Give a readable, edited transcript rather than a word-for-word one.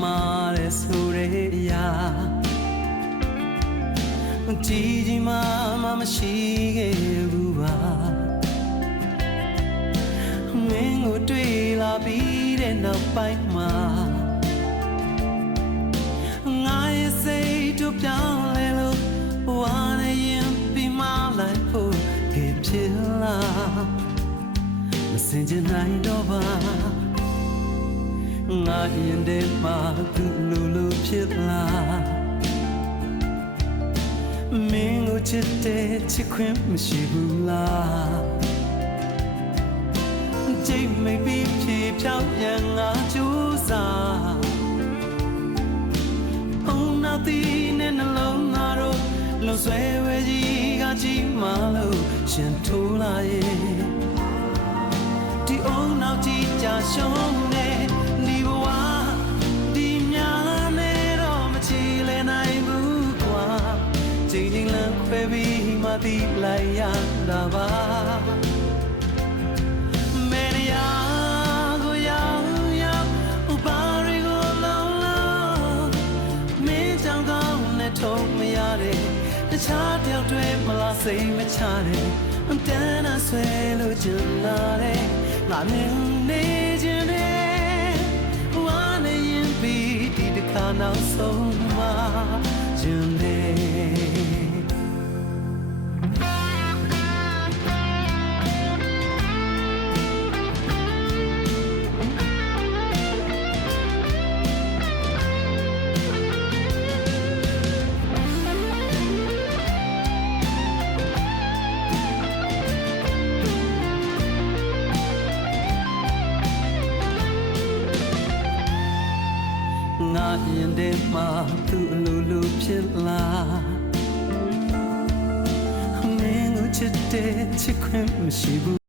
မှာတဲ့ဆိုရဲရာကြည်မှမရှိခဲ့ဘူးပါမင်းကိုတွေ့လာပြီးတဲ့နောက်ပိုင်းမှာငါရဲ့စိတ်တို့ပြောင်းလဲလို့ဝါနေရင်ပြီးမှလိုက်ဖို့ဖြစ်လာမစင်ချင်နိုင်တော့ပါငါရင်ထဲမှာသူ့လိုဖြစ်လာမင်းကိုချစ်တဲ့ချစ်ခွင့်မရှိဘူးလားကြိတ်မိတ်ပြီးဖြေဖြောင်းရန်ငါကြိုးစားအုံနာတီနဲ့နှလုံးသားတို့လုံဆွဲဝဲကြီးကကြီးမှလို့ရှင်ထိုးလာရဲ့ဒီအုံနောက်ကြီးကြရှုံးနေဒီဘဝဒီများနဲ့တော့မချီလဲနိုင်ဘူးကွာချိန်ချင်းလမ်းခွဲပြီးမှသိလိုက်ရတာပါမဲရကိုရောက်ရောက်ဥပါရီကိုလုံးလုံးမင်းကြောင့်ကောင်းနဲ့ထုံးမရတဲ့တခြားတယောက်တွေမလားစိတ်မချတဲ့အတန်းနဲ့ဆွဲလို့ကျင်လာတဲ့ငါမြင်နေခြင်းနဲ့ဝါနေရင်ပြီးဒီတစ်ခါနောက်ဆုံးမှကျင်နေငါရင်ထဲမှာသူ့လိုဖြစ်လာမင်းကိုချစ်တဲ့ချစ်ခွင့်မရှိဘူး